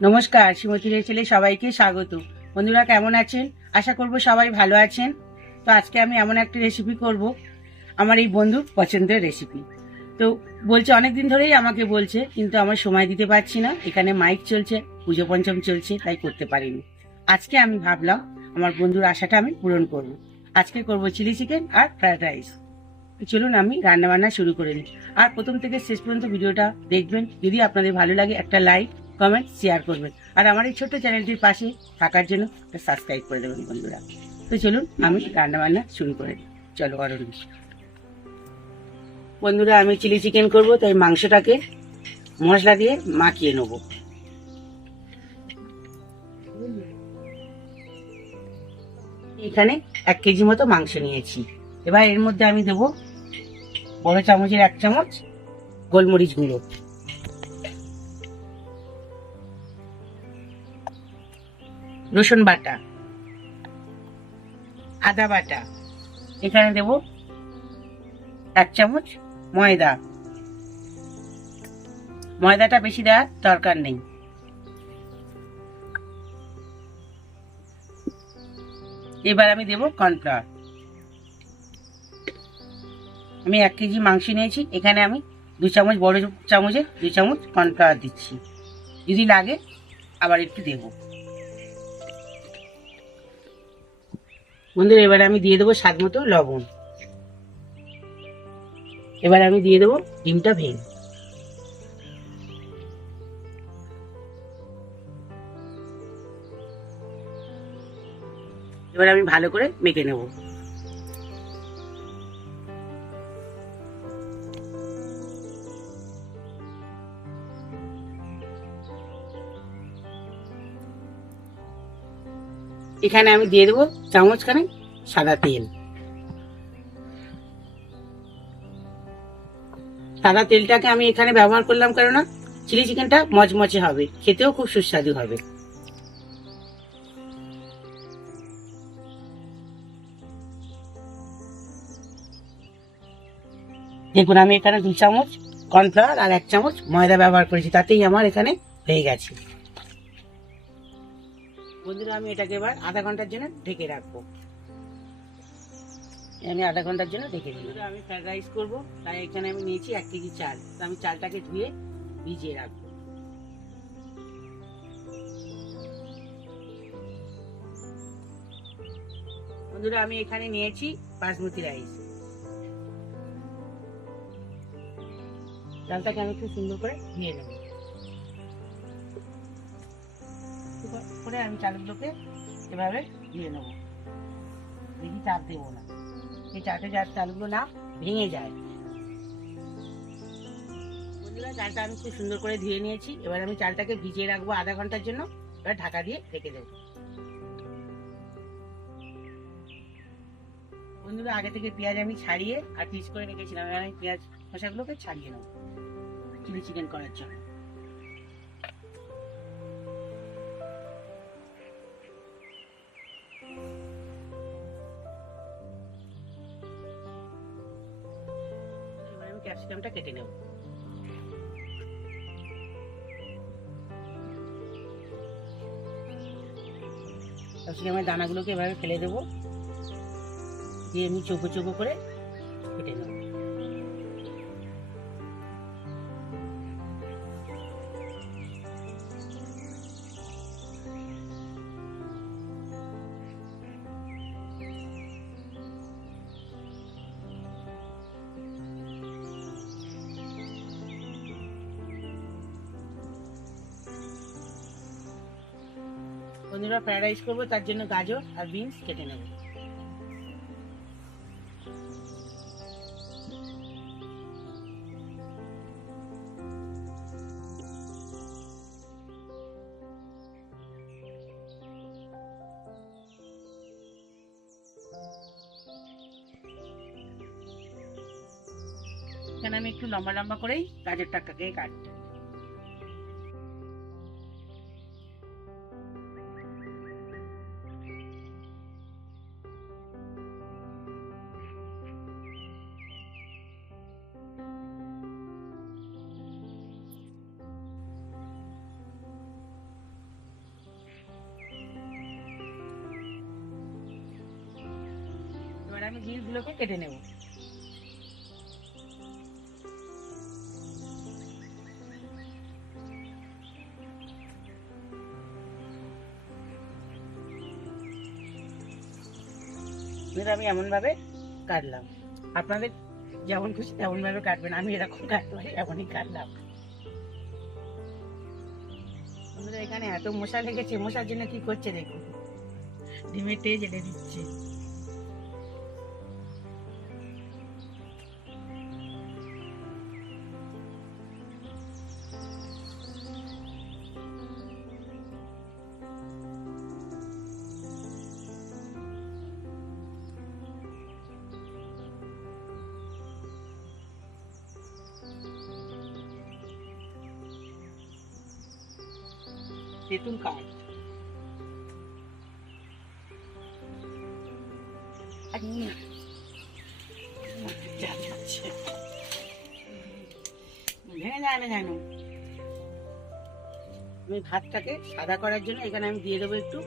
নমস্কার, শ্রীমতীর ছেলে সবাইকে স্বাগত। বন্ধুরা কেমন আছেন? আশা করব সবাই ভালো আছেন। তো আজকে আমি এমন একটা রেসিপি করব, আমার এই বন্ধুর পছন্দের রেসিপি। তো বলছে অনেকদিন ধরেই আমাকে বলছে, কিন্তু আমার সময় দিতে পারছি না, এখানে মাইক চলছে, পুজো পঞ্চম চলছে, তাই করতে পারিনি। আজকে আমি ভাবলাম আমার বন্ধুর আশাটা আমি পূরণ করব। আজকে করব চিলি চিকেন আর ফ্রাইড রাইস। চলুন আমি রান্না বান্না শুরু করে নিই। আর প্রথম থেকে শেষ পর্যন্ত ভিডিওটা দেখবেন। যদি আপনাদের ভালো লাগে একটা লাইক, কমেন্ট, শেয়ার করবেন। আর আমার এই ছোট্ট চ্যানেলটির পাশে থাকার জন্য একটা সাবস্ক্রাইব করে দেবেন বন্ধুরা। তো চলুন আমি রান্না বান্না শুরু করে দিই। চলো অরুণ। বন্ধুরা আমি চিলি চিকেন করব, তাই মাংসটাকে মশলা দিয়ে মাখিয়ে নেব। এখানে 1 কেজি মতো মাংস নিয়েছি। এবার এর মধ্যে আমি দেবো বড় চামচের 1 চামচ গোলমরিচ গুঁড়ো, রসুন বাটা, আদা বাটা, এখানে দেব 1 চামচ ময়দা। ময়দাটা বেশি দেওয়ার দরকার নেই। এবার আমি দেব কর্নফ্লাওয়ার। আমি 1 কেজি মাংস নিয়েছি, এখানে আমি 2 চামচ বড় চামচে 2 চামচ কর্নফ্লাওয়ার দিচ্ছি। যদি লাগে আবার একটু দেব। বন্ধুরা এবার আমি দিয়ে দেবো স্বাদ মতো লবণ। এবার আমি দিয়ে দেবো ডিমটা ভেঙে। এবার আমি ভালো করে মেখে নেব। এখানে আমি দিয়ে দেবো চামচখানে সাদা তেল। সাদা তেলটাকে আমি এখানে ব্যবহার করলাম কেননা চিলি চিকেনটা মচমচে হবে, খেতেও খুব সুস্বাদু হবে। দেখুন আমি এখানে 2 চামচ কর্নফ্লাওয়ার আর 1 চামচ ময়দা ব্যবহার করেছি, তাতেই আমার এখানে হয়ে গেছে। বন্ধুরা আমি এটাকে এবার আধা ঘন্টার জন্য ঢেকে রাখবো। আমি আধা ঘন্টার জন্য ঢেকে দিই। আমি ফ্রাইড রাইস করবো, তাই এখানে আমি নিয়েছি 1 কেজি চাল। তো আমি চালটাকে ধুয়ে ভিজিয়ে রাখবো। বন্ধুরা আমি এখানে নিয়েছি বাসমতি রাইস। চালটাকে আমি খুব সুন্দর করে ধুয়ে নেব। করে আমি চালগুলোকে এভাবে ধুয়ে নেব। বেশি চাপ দেবো না, এই চাটে চালগুলো না ভেঙে যায়। বন্ধুরা চালটা আমি খুব সুন্দর করে ধুয়ে নিয়েছি। এবার আমি চালটাকে ভিজিয়ে রাখবো আধা ঘন্টার জন্য। এবার ঢাকা দিয়ে রেখে দেবো। বন্ধুরা আগে থেকে পেঁয়াজ আমি ছাড়িয়ে আর পিস করে রেখেছিলাম। এবার আমি পেঁয়াজ খোসাগুলোকে ছাড়িয়ে নেবো চিলি চিকেন করার জন্য। এবার আমি ক্যাপসিকামটা কেটে নেব। ক্যাপসিকামের দানাগুলোকে এভাবে ফেলে দেবো, দিয়ে আমি চৌকো চৌকো করে কেটে নেব। বন্ধুরা ফ্রাইড রাইস করবো, তার জন্য গাজর আর বিনস কেটে নেব। এখানে আমি একটু লম্বা লম্বা করেই গাজরটাকে কাটবো। আমি জিনিসগুলোকে কেটে নেব। আমি এমন ভাবে কাটলাম, আপনাদের যেমন খুশি তেমন ভাবে কাটবেন, আমি এরকম কাটলাম, এমনই কাটলাম। এখানে এত মশা লেগেছে, মশার জন্য কি করছে দেখুন, ডিমের তেজ এনে দিচ্ছে। তেঁতুল কাঠ ভেঙে যায় না জানো। আমি ভাতটাকে সাদা করার জন্য এখানে আমি দিয়ে দেবো একটু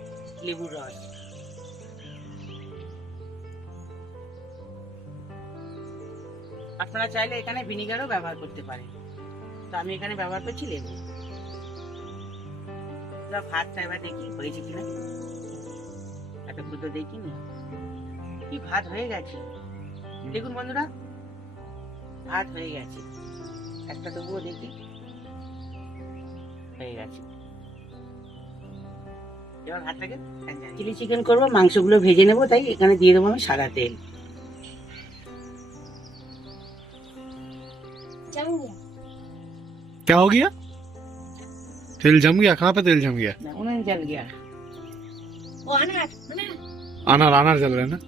লেবুর রস। আপনারা চাইলে এখানে ভিনিগারও ব্যবহার করতে পারেন, তো আমি এখানে ব্যবহার করছি লেবু। ভাতটা এবার দেখি হয়েছে কিনা, একটা দুটো দেখিনি, কি ভাত হয়ে গেছে দেখুন বন্ধুরা, ভাত হয়ে গেছে। একটা তবুও দেখি হয়ে গেছে। এবার ভাতটাকে চিলি চিকেন করবো, মাংসগুলো ভেজে নেবো, তাই এখানে দিয়ে দেবো আমি সাদা তেল। क्या हो गया? तेल जम गया? कहाँ पे तेल जम गया? उन्हें जल गया। वो अनार अनार जल रहा है ना,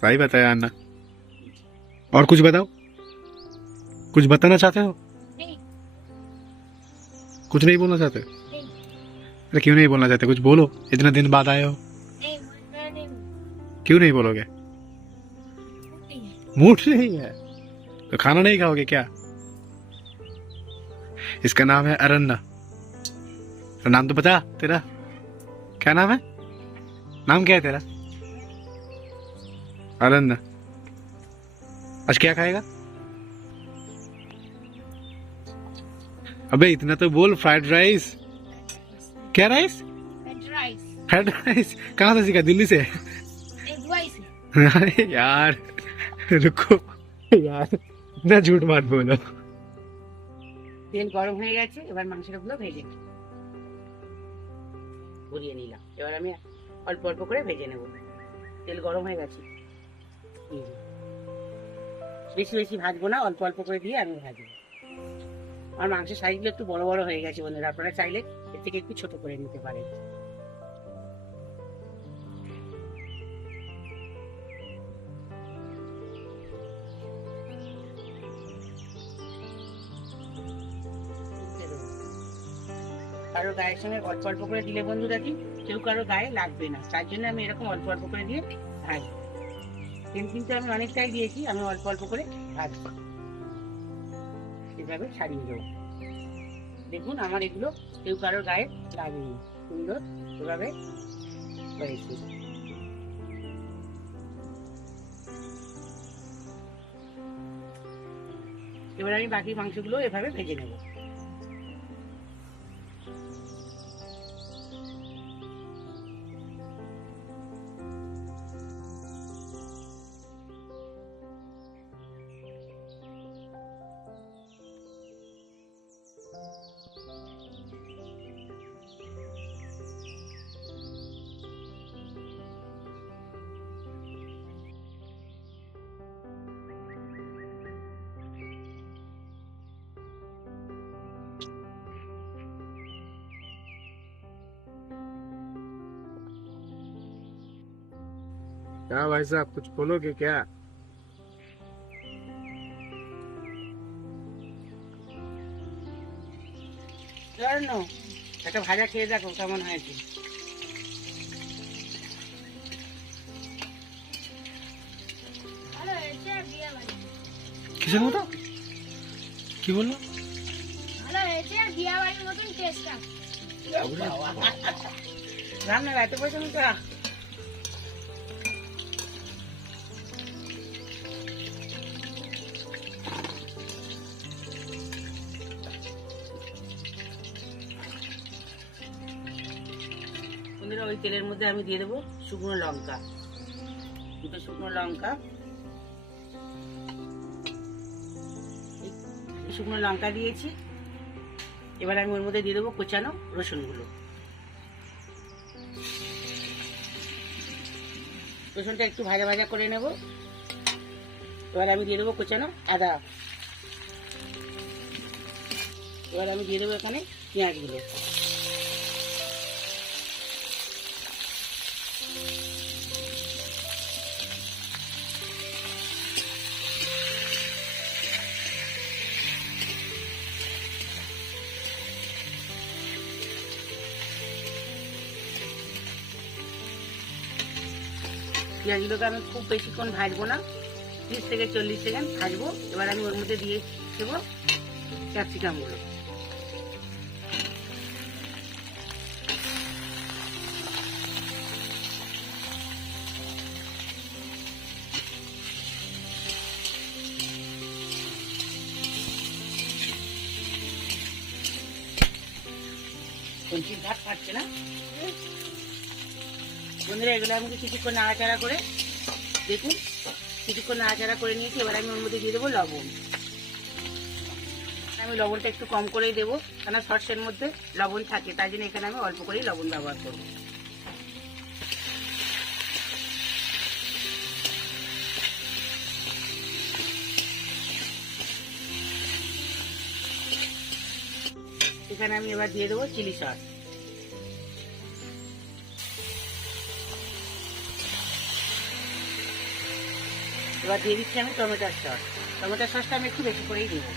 सही बताया अन्ना। और कुछ बताओ, कुछ बताना चाहते हो? नहीं। कुछ नहीं बोलना चाहते? नहीं। अरे क्यों नहीं बोलना चाहते? कुछ बोलो, इतने दिन बाद आए हो। नहीं, मैं नहीं। क्यों नहीं बोलोगे? मूड नहीं है तो खाना नहीं खाओगे क्या? इसका नाम है अरन्ना। तो नाम तो बता तेरा, क्या नाम है? नाम क्या है तेरा? अरन्ना। आज क्या खाएगा? अबे इतना तो बोल। Fried rice. क्या rice? Fried rice. Fried rice कहाँ से सीखा? दिल्ली से? दुबई से। अरे यार रुको यार, इतना झूठ मत बोलो। তেল গরম হয়ে গেছে, এবার মাংসগুলো ভেজে ঘুরিয়ে নিলাম। এবার আমি অল্প অল্প করে ভেজে নেব। তেল গরম হয়ে গেছে, বেশি বেশি ভাজবো না, অল্প অল্প করে দিয়ে আমি ভাজবো। আমার মাংসের সাইজগুলো একটু বড় বড় হয়ে গেছে বন্ধুরা, আপনারা চাইলে এর থেকে একটু ছোট করে নিতে পারেন। কারো গায়ের সঙ্গে অল্প অল্প করে দিলে বন্ধুরা কি কেউ কারো গায়ে লাগবে না, তার জন্য আমি এরকম অল্প অল্প করে দিয়ে ভাজবো। তেল কিন্তু আমি অনেকটাই দিয়েছি, আমি অল্প অল্প করে ভাজবো, এভাবে ছাড়িয়ে দেবো। দেখুন আমার এগুলো কেউ কারো গায়ে লাগেনি, সুন্দর এভাবে হয়েছে। এবার আমি বাকি মাংসগুলো এভাবে ভেজে নেব। क्या भाई साहब, कुछ बोलोगे क्या? একটা ভাজা খেয়ে দেখো কেমন হয়েছে। কিসের মতো? কি বললো? ভালো হয়েছে, বিয়া বাড়ির মতন টেস্ট আছে। রান্নার এত পছন্দ করা বন্ধুরা ওই তেলের মধ্যে আমি দিয়ে দেবো শুকনো লঙ্কা, দুটো শুকনো লঙ্কা। শুকনো লঙ্কা দিয়েছি। এবার আমি ওর মধ্যে দিয়ে দেবো কোচানো রসুনগুলো। রসুনটা একটু ভাজা ভাজা করে নেব। এবার আমি দিয়ে দেবো কোচানো আদা। এবার আমি দিয়ে দেবো এখানে পেঁয়াজগুলো। পেঁয়াজগুলোকে আমি খুব বেশিক্ষণ ভাজবো না, 30 থেকে 40 সেকেন্ড ভাজবো। এবার আমি ওর মধ্যে দিয়ে দেবো ক্যাপসিকামগুলো। কঞ্চির ভাত পাচ্ছে না বন্ধুরা, এগুলো আমি কিছুক্ষণ নাড়াচাড়া করে দেখুন, কিছুক্ষণ নাড়াচাড়া করে নিয়েছি। এবার আমি ওর মধ্যে দিয়ে দেবো লবণ। আমি লবণটা একটু কম করেই দেবো, কেন সর্ষের মধ্যে লবণ থাকে, তাই জন্য এখানে আমি অল্প করেই লবণ ব্যবহার করব। এখানে আমি এবার দিয়ে দেবো চিলি সস। এবার দিয়ে দিচ্ছি আমি টমেটোর সস। টমেটোর সসটা আমি একটু বেশি করেই দেবো।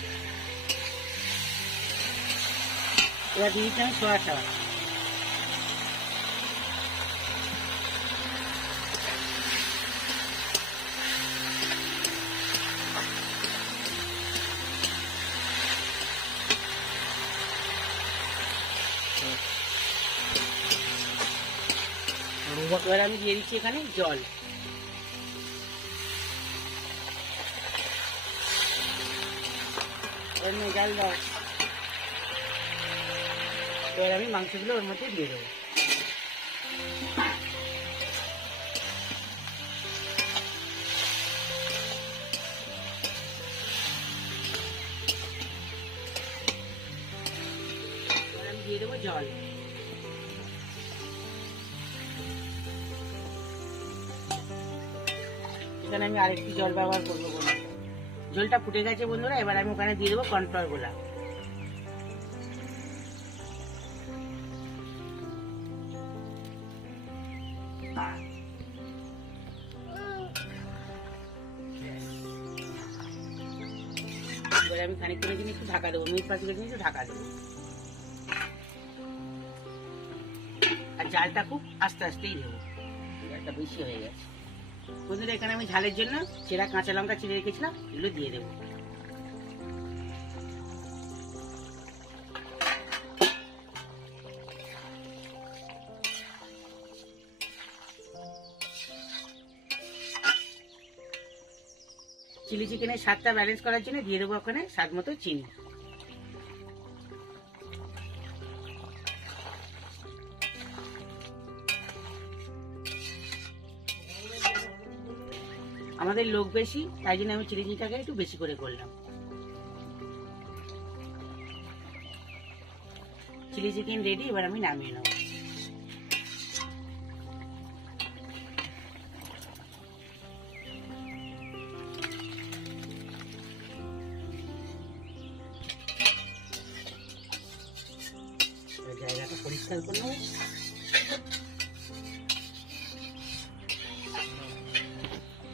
এবার দিয়ে দিচ্ছি আমি সোয়া সস। এবার আমি দিয়ে দিচ্ছি এখানে জল। জল দাও। এবার আমি মাংসগুলো ওর মধ্যে দিয়ে দেবো। এবার আমি দিয়ে দেবো জল। এখানে আমি আরেকটু জল ব্যবহার করবো বন্ধুরা। জলটা ফুটে গেছে বন্ধুরা, এবার আমি ওখানে দিয়ে দেবো কর্নফ্লাওয়ার গোলা। এবার আমি খানিকক্ষণের জন্য একটু ঢাকা দেবো, মিনিট 5 জন্য একটু ঢাকা দেবো। আর জালটা খুব আস্তে আস্তেই দেবো, জালটা বেশি হয়ে গেছে বন্ধুরা। এখানে আমি ঝালের জন্য চেরা কাঁচা লঙ্কা চিড়ে রেখেছিলাম, এগুলো দিয়ে দেবো। চিলি চিকেনের স্বাদটা ব্যালেন্স করার জন্য দিয়ে দেবো ওখানে স্বাদ মতো চিনি। আমাদের লোক বেশি, তাই জন্য আমি চিলি চিকেনটাকে একটু বেশি করে করলাম। চিলি চিকেন রেডি, এবার আমি নামিয়ে নেব। জায়গাটা পরিষ্কার করে নেব।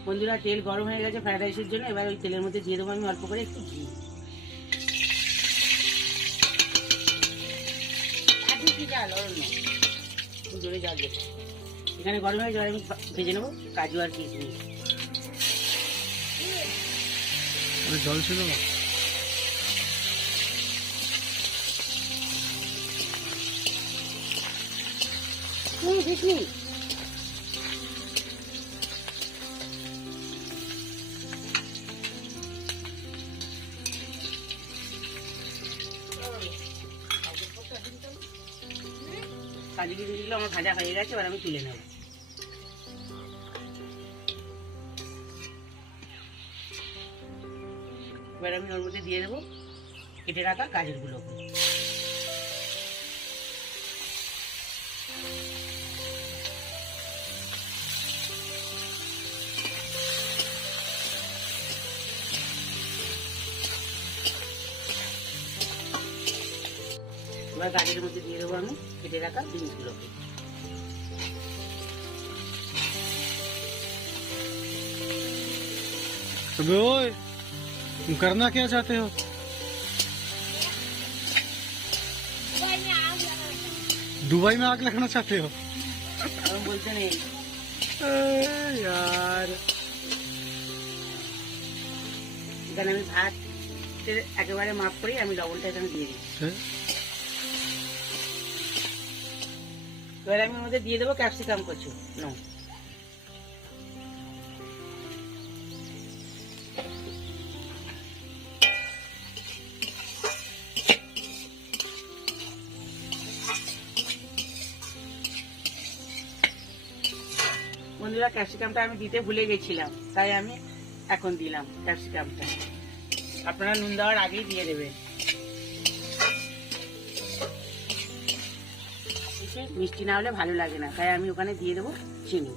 বন্ধুরা তেল গরম হয়ে গেছে ফ্রাইড রাইসের জন্য। এবার ওই তেলের মধ্যে দিয়ে দেবো আমি অল্প করে একটু ঘি। জোরে জল দেবো। এখানে গরম হয়ে যাবে, আমি ভেজে নেবো কাজু আর কিশমিশ। জল ছিল না? দিসনি কাজু কিশমিশগুলো আমার ভাজা হয়ে গেছে, এবার আমি তুলে নেব। এবার আমি ওর মধ্যে দিয়ে দেবো কেটে রাখা গাজরগুলোকে। এবার গাজরের মধ্যে দিয়ে দেবো আমি কেটে রাখা বিনসগুলোকে। अबे ओए, तुम करना क्या चाहते हो? भाई मैं आग लगा रहा हूँ। दुबई में आग लगाना चाहते हो? আমি বলতে নেই। यार এখানে আমি ভাত একেবারে মাপ করি, আমি লবণটা এখানে দিয়ে দিই। এবার আমি ওর মধ্যে দিয়ে দেবো ক্যাপসিকাম কচু। নো, বন্ধুরা ক্যাপসিকামটা আমি দিতে ভুলে গেছিলাম, তাই আমি এখন দিলাম ক্যাপসিকামটা। আপনারা নুন দেওয়ার আগেই দিয়ে দেবেন। মিষ্টি না হলে ভালো লাগে না, তাই আমি ওখানে দিয়ে দেবো চিনি।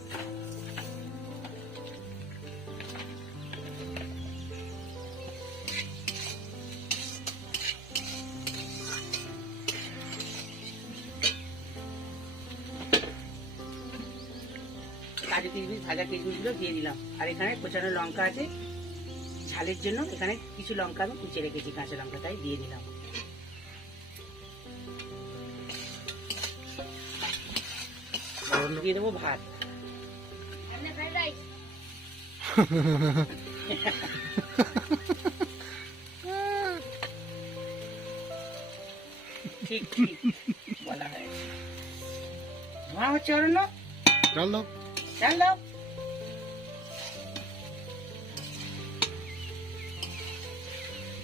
কাজু কিশমিশ, ভাজা কিশমিশগুলো দিয়ে দিলাম। আর এখানে কোচানো লঙ্কা আছে, ঝালের জন্য এখানে কিছু লঙ্কা আমি কুচে রেখেছি, কাঁচা লঙ্কা, তাই দিয়ে দিলাম। দিয়ে দেবো ভাত। हमने फ्राइड राइस। ঠিক ঠিক বলা হয়েছে। ধোঁয়া হচ্ছে ওর না, डाल दो। চাল দাও।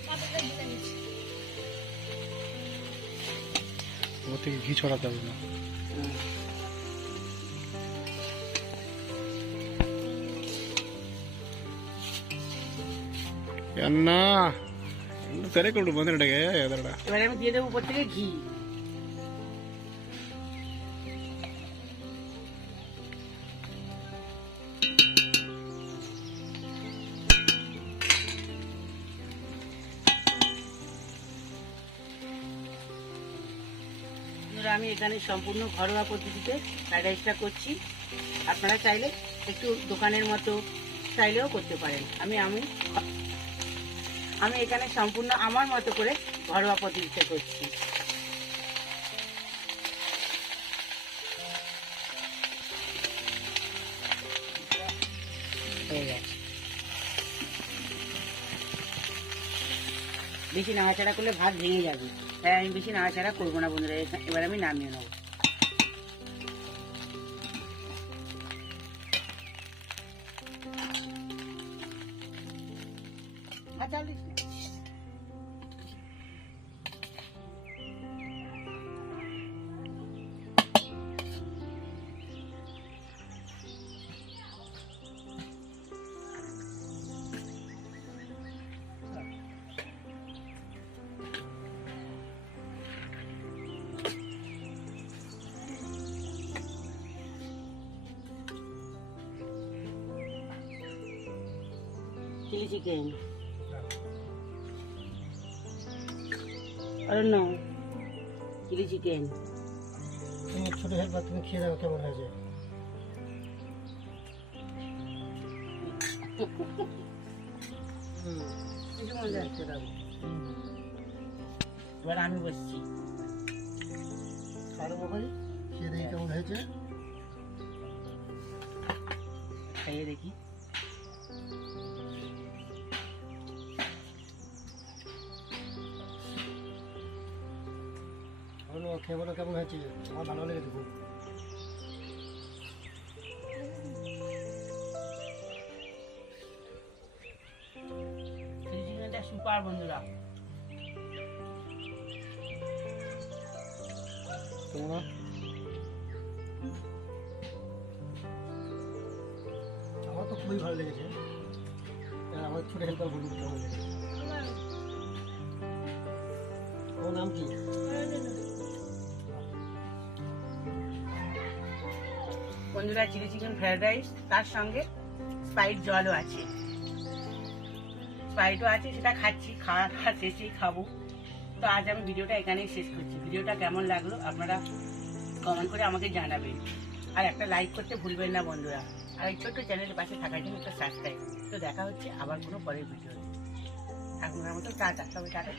पापा का दूध है। वो থেকে ঘি ছড়াতে হবে না। अन्ना तेरे को बंद रहेगा यार। এবারে আমি দিয়ে দেবো উপর থেকে ঘি। আমি এখানে সম্পূর্ণ ঘরোয়া পদ্ধতিতে ফ্রাইড রাইসটা করছি। আপনারা চাইলে একটু দোকানের মতো চাইলেও করতে পারেন। আমি এখানে সম্পূর্ণ আমার মতো করে ঘরোয়া পদ্ধতিতে করছি। হয়ে গেছে। বেশি নাড়াচাড়া করলে ভাত ভেঙে যাবে, তাই আমি বেশি নাড়াচাড়া করবো না বন্ধুরা। এবার আমি নামিয়ে নেবো। Chilli chicken. আরে না, চিলি চিকেন। তুমি ছোট হেল্পার, তুমি খেয়ে দাও কেমন হয়েছে। কিছু মজা হচ্ছে দাদা। এবার আমি বসছি। আরো বাবাই খেয়ে দেখি কেমন হয়েছে। খাইয়ে দেখি। খেয়ে বলো কেমন হয়েছে। আমার ভালো লেগেছে খুব। চিলি চিকেনটা সুপার বন্ধুরা। তোমরা খুবই ভালো লেগেছে। আর আমার ছোট হেল্পার বলুন কেমন লেগেছে। ওর নাম কি? বন্ধুরা, চিলি চিকেন ফ্রাইড রাইস, তার সঙ্গে স্প্রাইট জলও আছে, স্প্রাইটও আছে, সেটা খাচ্ছি, খাওয়া শেষেই খাবো। তো আজ আমি ভিডিওটা এখানেই শেষ করছি। ভিডিওটা কেমন লাগলো আপনারা কমেন্ট করে আমাকে জানাবেন, আর একটা লাইক করতে ভুলবেন না বন্ধুরা, আর এই ছোট্ট চ্যানেলের পাশে থাকার জন্য একটা সাবস্ক্রাইব। তো দেখা হচ্ছে আবার কোনো পরের ভিডিও। এখনকার মতো টাটা, তবে টাটা।